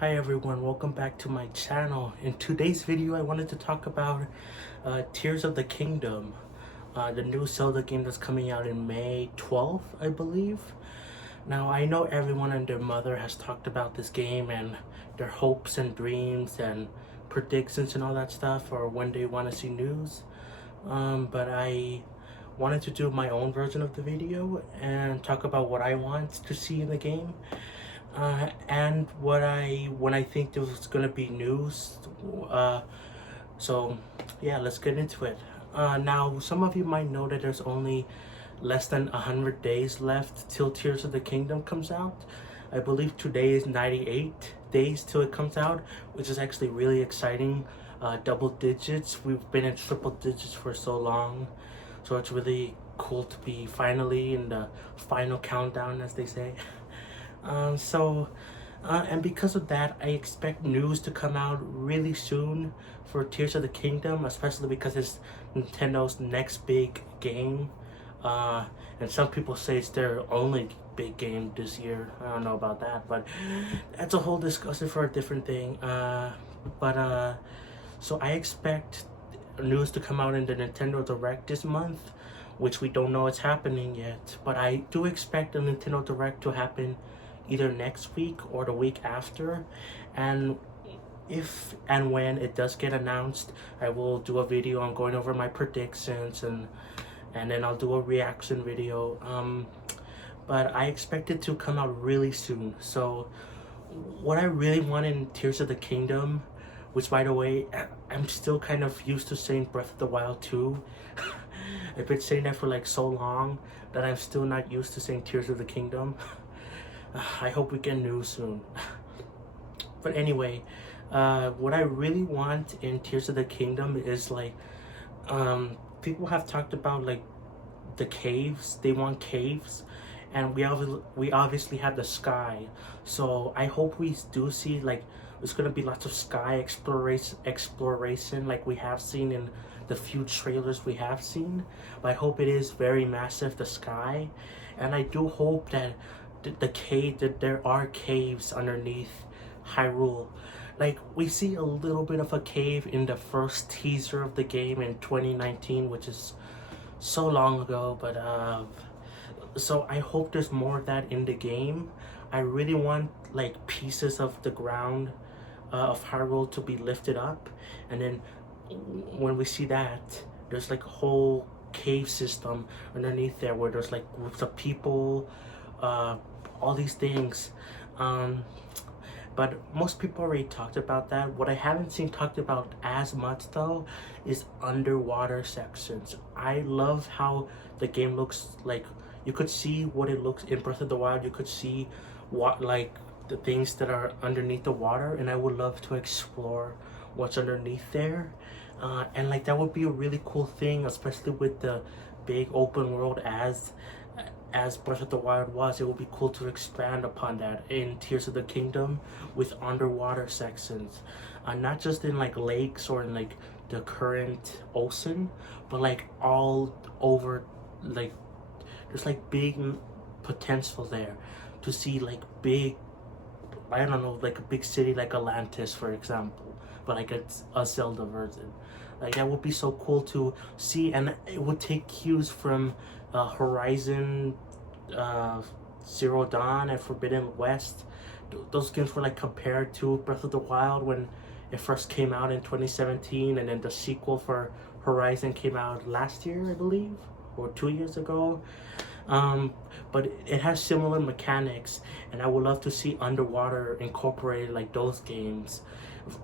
Hi everyone, welcome back to my channel. In today's video I wanted to talk about Tears of the Kingdom, the new Zelda game that's coming out in May 12th, I believe. Now I know everyone and their mother has talked about this game and their hopes and dreams and predictions and all that stuff, or when they want to see news. But I wanted to do my own version of the video and talk about what I want to see in the game. And when I think there's gonna be news. So yeah, let's get into it. Now some of you might know that there's only less than 100 days left till Tears of the Kingdom comes out. I believe today is 98 days till it comes out, which is actually really exciting. Double digits. We've been in triple digits for so long, so it's really cool to be finally in the final countdown, as they say. And because of that, I expect news to come out really soon for Tears of the Kingdom, especially because it's Nintendo's next big game. And some people say it's their only big game this year. I don't know about that, but that's a whole discussion for a different thing. So I expect news to come out in the Nintendo Direct this month, which we don't know it's happening yet. But I do expect the Nintendo Direct to happen either next week or the week after, and if and when it does get announced, I will do a video on going over my predictions, and then I'll do a reaction video. But I expect it to come out really soon. So what I really want in Tears of the Kingdom, which by the way, I'm still kind of used to saying Breath of the Wild 2. I've been saying that for like so long that I'm still not used to saying Tears of the Kingdom. I hope we get news soon. But anyway, what I really want in Tears of the Kingdom is like, people have talked about like the caves. They want caves, and we obviously have the sky. So I hope we do see like there's gonna be lots of sky exploration like we have seen in the few trailers we have seen. But I hope it is very massive, the sky, and I do hope that that there are caves underneath Hyrule. Like we see a little bit of a cave in the first teaser of the game in 2019, which is so long ago. But so I hope there's more of that in the game. I really want like pieces of the ground of Hyrule to be lifted up, and then when we see that, there's like a whole cave system underneath there where there's like groups of people, all these things. But most people already talked about that. What I haven't seen talked about as much though is underwater sections. I love how the game looks. Like you could see what it looks in Breath of the Wild. You could see what like the things that are underneath the water, and I would love to explore what's underneath there. And like that would be a really cool thing, especially with the big open world as Breath of the Wild was. It would be cool to expand upon that in Tears of the Kingdom with underwater sections, not just in like lakes or in like the current ocean, but like all over. Like there's like big potential there to see like big, I don't know, like a big city like Atlantis, for example, but like a Zelda version. Like that would be so cool to see, and it would take cues from Horizon Zero Dawn and Forbidden West. Those games were like compared to Breath of the Wild when it first came out in 2017, and then the sequel for Horizon came out last year, I believe, or 2 years ago. But it has similar mechanics, and I would love to see underwater incorporated like those games.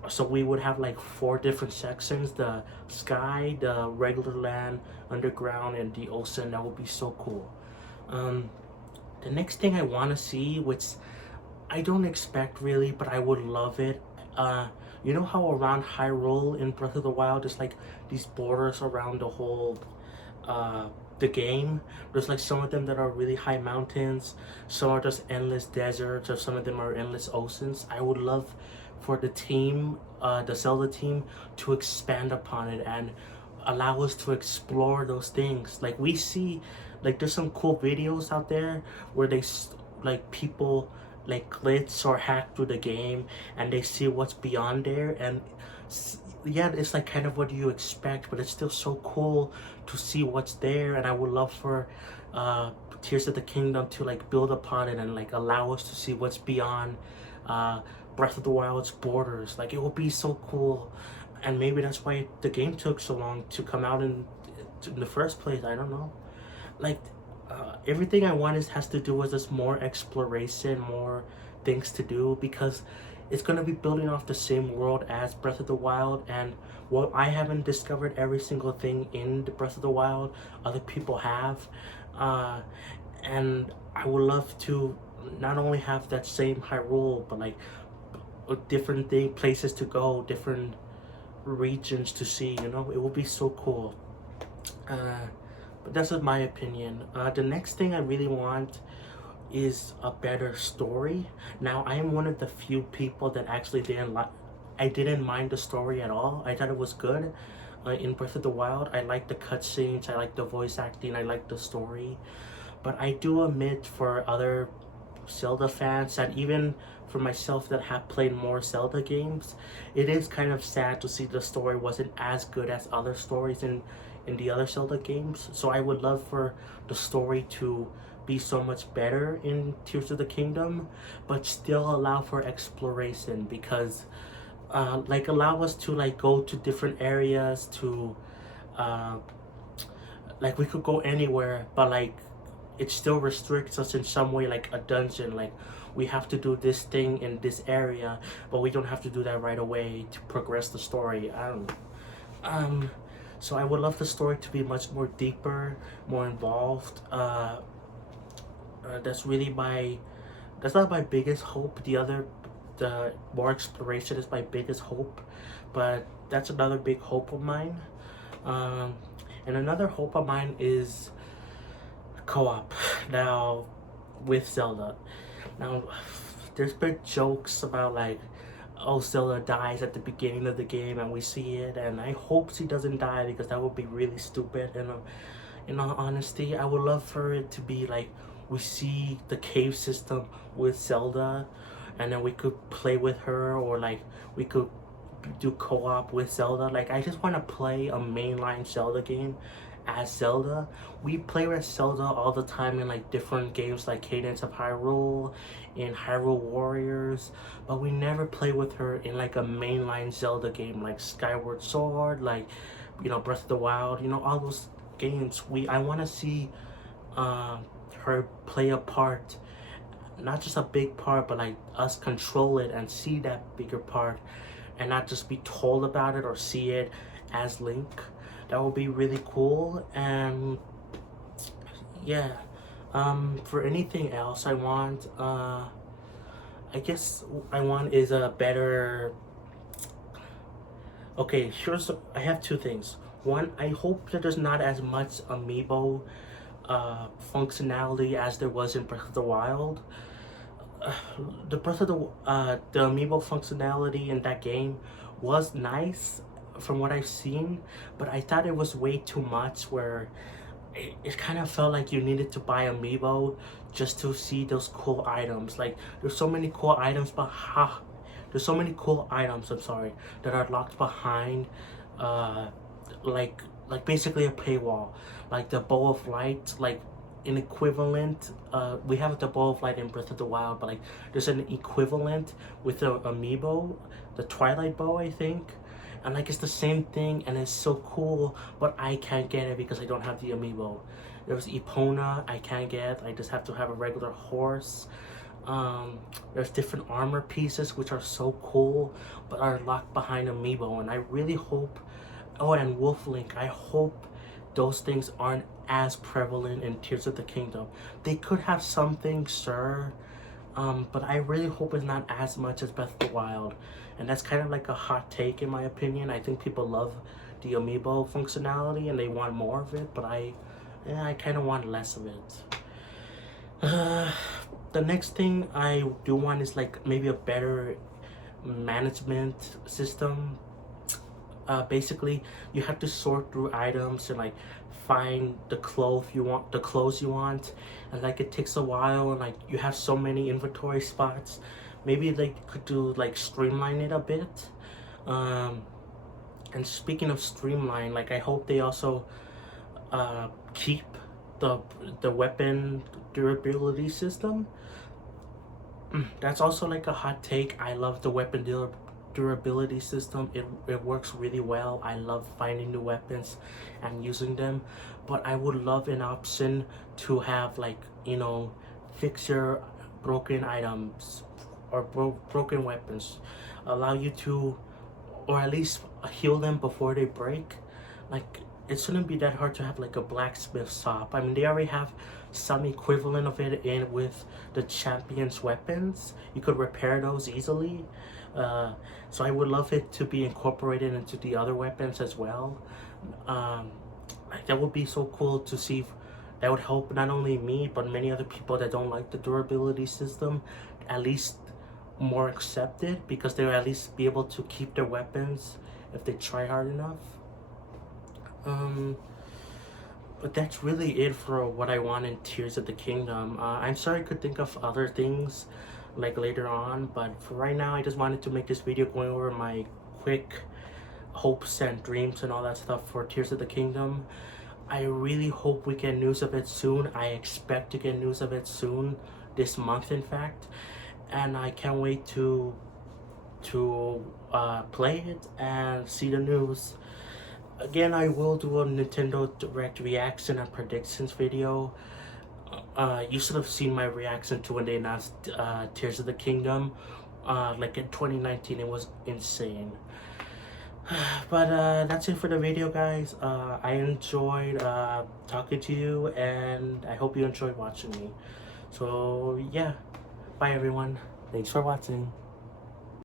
So we would have like 4 different sections: the sky, the regular land, underground, and the ocean. That would be so cool. The next thing I want to see, which I don't expect really, but I would love it. You know how around Hyrule in Breath of the Wild, there's like these borders around the whole the game. There's like some of them that are really high mountains, some are just endless deserts, or some of them are endless oceans. I would love for the team, the Zelda team, to expand upon it and allow us to explore those things. Like we see, like there's some cool videos out there where they like people like glitch or hack through the game, and they see what's beyond there. And yeah, it's like kind of what you expect, but it's still so cool to see what's there. And I would love for uh Tears of the Kingdom to like build upon it and like allow us to see what's beyond uh Breath of the Wild's borders. Like, it would be so cool. And maybe that's why the game took so long to come out in the first place. I don't know. Like, everything I want is has to do with just more exploration, more things to do, because it's gonna be building off the same world as Breath of the Wild. And while I haven't discovered every single thing in the Breath of the Wild, other people have, uh, and I would love to not only have that same Hyrule, but like different places to go, different regions to see. You know, it would be so cool. Uh, but that's just my opinion. The next thing I really want is a better story. Now, I am one of the few people that actually didn't like. I didn't mind the story at all. I thought it was good. In Breath of the Wild, I like the cutscenes, I like the voice acting, I like the story. But I do admit, for other Zelda fans, and even for myself that have played more Zelda games, it is kind of sad to see the story wasn't as good as other stories in the other Zelda games. So I would love for the story to be so much better in Tears of the Kingdom, but still allow for exploration, because like allow us to like go to different areas, to uh, like we could go anywhere, but like it still restricts us in some way, like a dungeon. Like, we have to do this thing in this area, but we don't have to do that right away to progress the story. I don't know. So I would love the story to be much more deeper, more involved. That's really that's not my biggest hope. The more exploration is my biggest hope, but that's another big hope of mine. Um, and another hope of mine is co-op. Now, with Zelda. Now, there's been jokes about like, oh, Zelda dies at the beginning of the game and we see it, and I hope she doesn't die, because that would be really stupid. And in all honesty, I would love for it to be like, we see the cave system with Zelda, and then we could play with her, or like we could do co-op with Zelda. Like, I just want to play a mainline Zelda game as Zelda. We play with Zelda all the time in like different games like Cadence of Hyrule, in Hyrule Warriors, but we never play with her in like a mainline Zelda game like Skyward Sword, like, you know, Breath of the Wild, you know, all those games. I want to see her play a part, not just a big part, but like us control it and see that bigger part, and not just be told about it or see it as Link. That would be really cool. And yeah, for anything else I want, I guess I want is a better. Okay, I have two things. One, I hope that there's not as much amiibo functionality as there was in Breath of the Wild. The the amiibo functionality in that game was nice from what I've seen, but I thought it was way too much, where it kind of felt like you needed to buy amiibo just to see those cool items. Like, there's so many cool items, but there's so many cool items, I'm sorry, that are locked behind like basically a paywall. Like the Bow of Light, like an equivalent, we have the Bow of Light in Breath of the Wild, but like there's an equivalent with the amiibo, the Twilight Bow, I think. And like, it's the same thing, and it's so cool, but I can't get it because I don't have the amiibo. There's Epona I can't get. I just have to have a regular horse. There's different armor pieces which are so cool, but are locked behind amiibo, and I really hope. Oh, and Wolf Link, I hope those things aren't as prevalent in Tears of the Kingdom. They could have something, sure, but I really hope it's not as much as Breath of the Wild. And that's kind of like a hot take in my opinion. I think people love the amiibo functionality and they want more of it, but I kind of want less of it. The next thing I do want is like maybe a better management system. basically you have to sort through items and like find the clothes you want, and like it takes a while, and like you have so many inventory spots. Maybe they could do like streamline it a bit. And speaking of streamline, like I hope they also keep the weapon durability system. That's also like a hot take. I love the weapon durability system. It works really well. I love finding new weapons and using them, but I would love an option to have, like, you know, fix your broken items or broken weapons, allow you to, or at least heal them before they break. Like, it shouldn't be that hard to have like a blacksmith shop. I mean, they already have some equivalent of it in with the champion's weapons. You could repair those easily. So I would love it to be incorporated into the other weapons as well. Like, that would be so cool to see. That would help not only me but many other people that don't like the durability system at least more accept it, because they'll at least be able to keep their weapons if they try hard enough. But that's really it for what I want in Tears of the Kingdom. I'm sorry I could think of other things like later on, but for right now I just wanted to make this video going over my quick hopes and dreams and all that stuff for Tears of the Kingdom. I really hope we get news of it soon. I expect to get news of it soon, this month in fact, and I can't wait to play it and see the news. Again, I will do a Nintendo Direct reaction and predictions video. You should have seen my reaction to when they announced Tears of the Kingdom. Like in 2019, it was insane. But that's it for the video, guys. I enjoyed talking to you, and I hope you enjoyed watching me. So yeah, bye everyone. Thanks for watching.